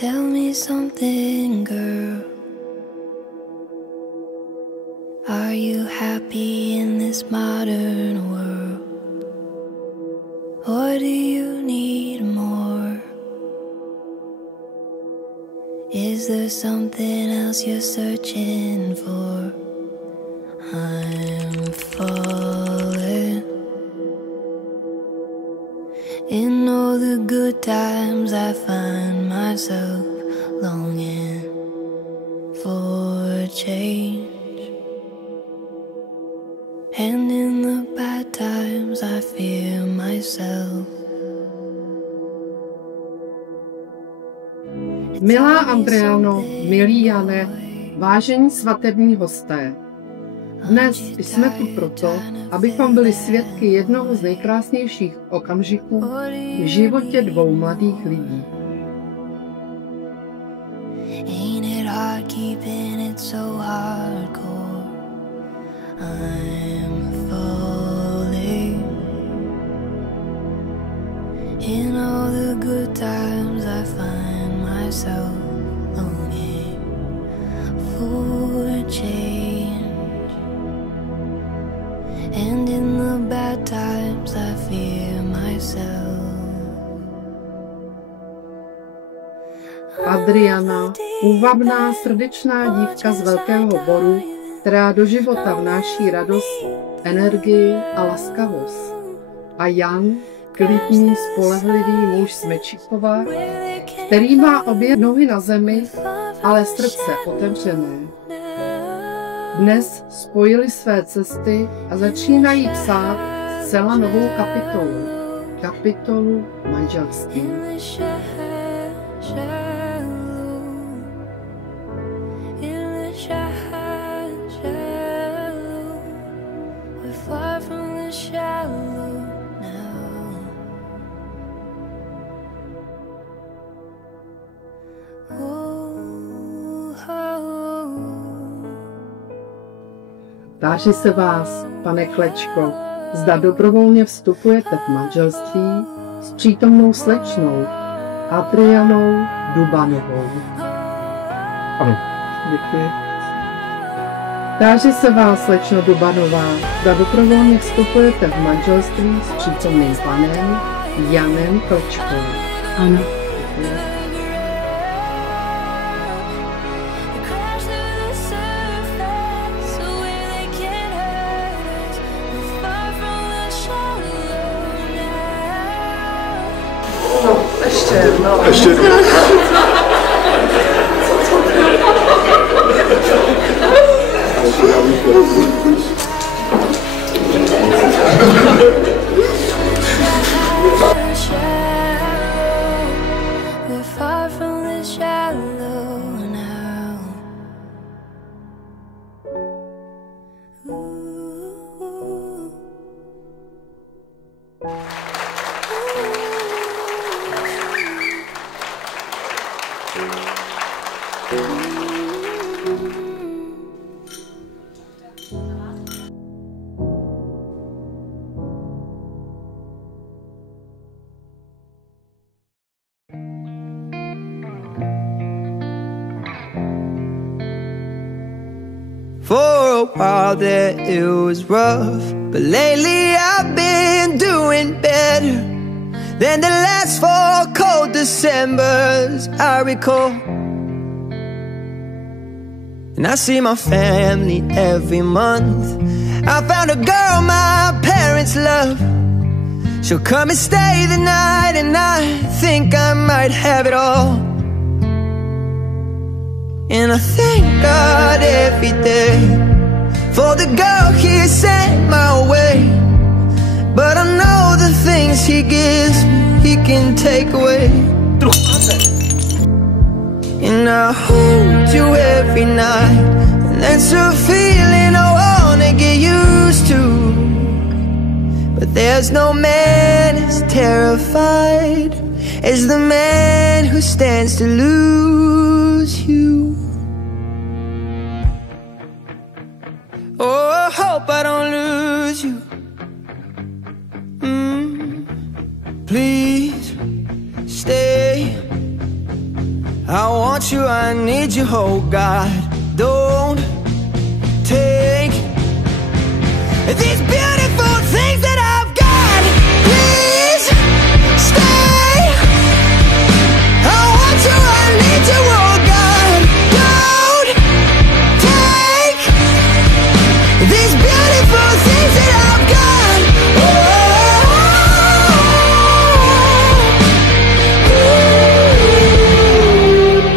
Tell me something, girl. Are you happy in this modern world? Or do you need more? Is there something else you're searching for? I'm falling. In all the good times I find myself longing for change. And in the bad times I fear myself. Milá Andreano, milý Jane, vážení svatební hosté, dnes jsme tu proto, abychom byli svědky jednoho z nejkrásnějších okamžiků v životě dvou mladých lidí. In all the good times I find myself longing for change. And in the bad times I fear myself. Adriana, úvabná, srdečná dívka z Velkého Boru, která do života vnáší radost, energii a laskavost. A Jan, klidný, spolehlivý muž z Mečíkova, který má obě nohy na zemi, ale srdce otevřené. Dnes spojili své cesty a začínají psát zcela novou kapitolu. Kapitolu manželství. Táži se vás, pane Klečko, zda dobrovolně vstupujete v manželství s přítomnou slečnou Adrianou Dubanovou. Ano. Děkuji. Táži se vás, slečno Dubanová, zda dobrovolně vstupujete v manželství s přítomným panem Janem Klečkou. Ano. Děkuji. Ještě jednou. For a while there it was rough, but lately I've been doing better than the last 4 cold Decembers I recall. And I see my family every month. I found a girl my parents love. She'll come and stay the night, and I think I might have it all. And I thank God every day for the girl He sent my way. But I know the things He gives me, He can take away. And I hold you every night, and that's a feeling I wanna get used to. But there's no man as terrified as the man who stands to lose you. Oh, I hope I don't lose you. Please stay. want you, I need you, oh God. Don't take these beautiful things that I've got. Please stay. I want you, I need you, oh God. Don't take these beautiful things that I've got.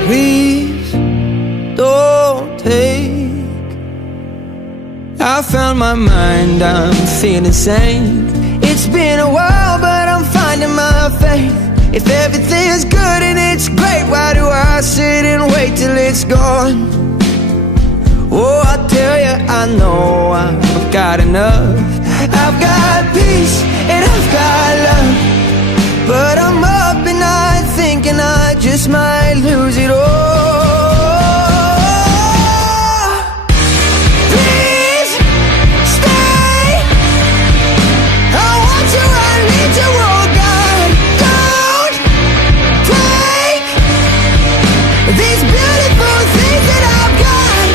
Please don't take. I found my mind, I'm feeling sane. It's been a while, but I'm finding my faith. If everything's good and it's great, why do I sit and wait till it's gone? Oh, I tell you, I know I've got enough. I've got peace and I've got love, but I'm up at night thinking I just might lose it all. Please stay. I want you, I need you, oh God. Don't take these beautiful things that I've got.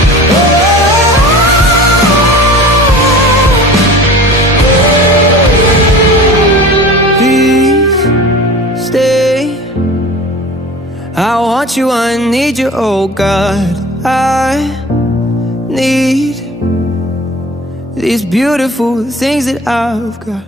Please stay. I want you, I need you, oh God. I need these beautiful things that I've got.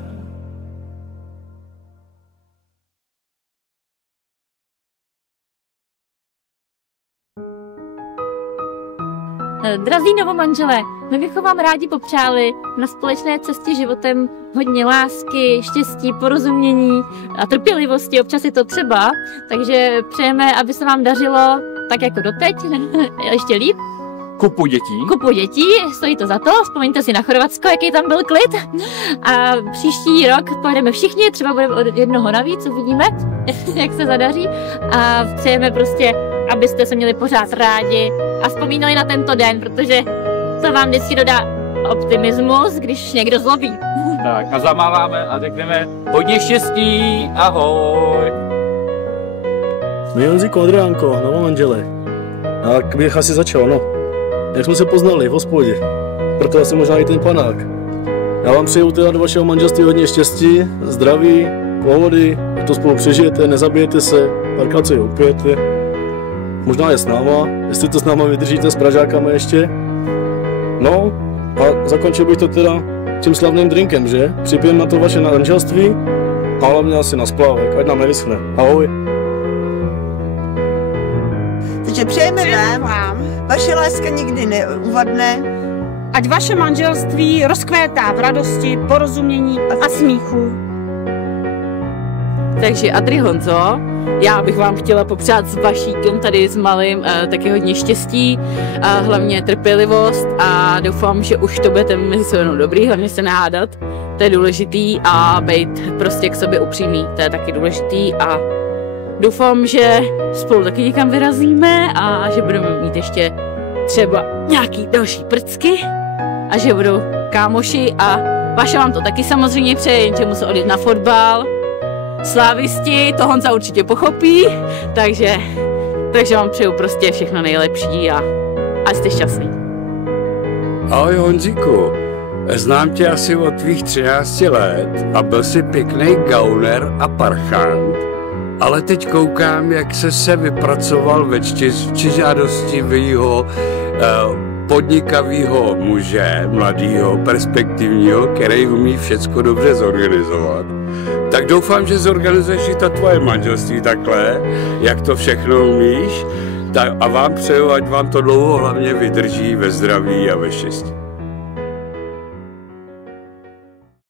Drazí novomanželé, my bychom vám rádi popřáli na společné cestě životem hodně lásky, štěstí, porozumění a trpělivosti, občas je to třeba, takže přejeme, aby se vám dařilo tak jako doteď, ještě líp. Kupu dětí. Kupu dětí, stojí to za to, vzpomeňte si na Chorvatsko, jaký tam byl klid. A příští rok pojedeme všichni, třeba budeme od jednoho navíc, uvidíme, jak se zadaří. A přejeme prostě, abyste se měli pořád rádi a vzpomínali na tento den, protože to vám vždycky dodá optimismus, když někdo zlobí. Tak a zamáváme a řekneme hodně štěstí, ahoj. No Honzíku, Adriánko, novomanželé. Jak bych asi začal, no. Jak jsme se poznali v hospodě, proto asi možná i ten panák. Já vám přeju teda do vašeho manželství hodně štěstí, zdraví, pohody, ať to spolu přežijete, nezabijete se, párkrát se opijete. Možná je s náma, jestli to s náma vydržíte s Pražákama ještě. No a zakončil bych to teda tím slavným drinkem, že? Připijem na to vaše manželství a hlavně asi na splávek, ať nám nevyschne. Ahoj. Takže přejeme vám, vaše láska nikdy neuvadne. Ať vaše manželství rozkvétá v radosti, porozumění a smíchu. Takže Adri, Honzo, já bych vám chtěla popřát s Vašíkem tady s malým taky hodně štěstí a hlavně trpělivost a doufám, že už to budete mezi sebou dobrý, hlavně se nehádat, to je důležitý a být prostě k sobě upřímný, to je taky důležitý a doufám, že spolu taky někam vyrazíme a že budeme mít ještě třeba nějaký další prcky a že budou kámoši a Vaša vám to taky samozřejmě přeje, jenže musí odjít na fotbal. Slávisti, to Honza určitě pochopí, takže vám přeju prostě všechno nejlepší a jste šťastný. Ahoj Honzíku, znám tě asi od tvých 13 let a byl jsi pěkný gauner a parchant, ale teď koukám, jak se vypracoval ve ctižádostivýho, podnikavýho muže, mladýho, perspektivního, který umí všecko dobře zorganizovat. Tak doufám, že zorganizuješ i to tvoje manželství takhle, jak to všechno umíš. A vám přeju, ať vám to dlouho hlavně vydrží ve zdraví a ve štěstí.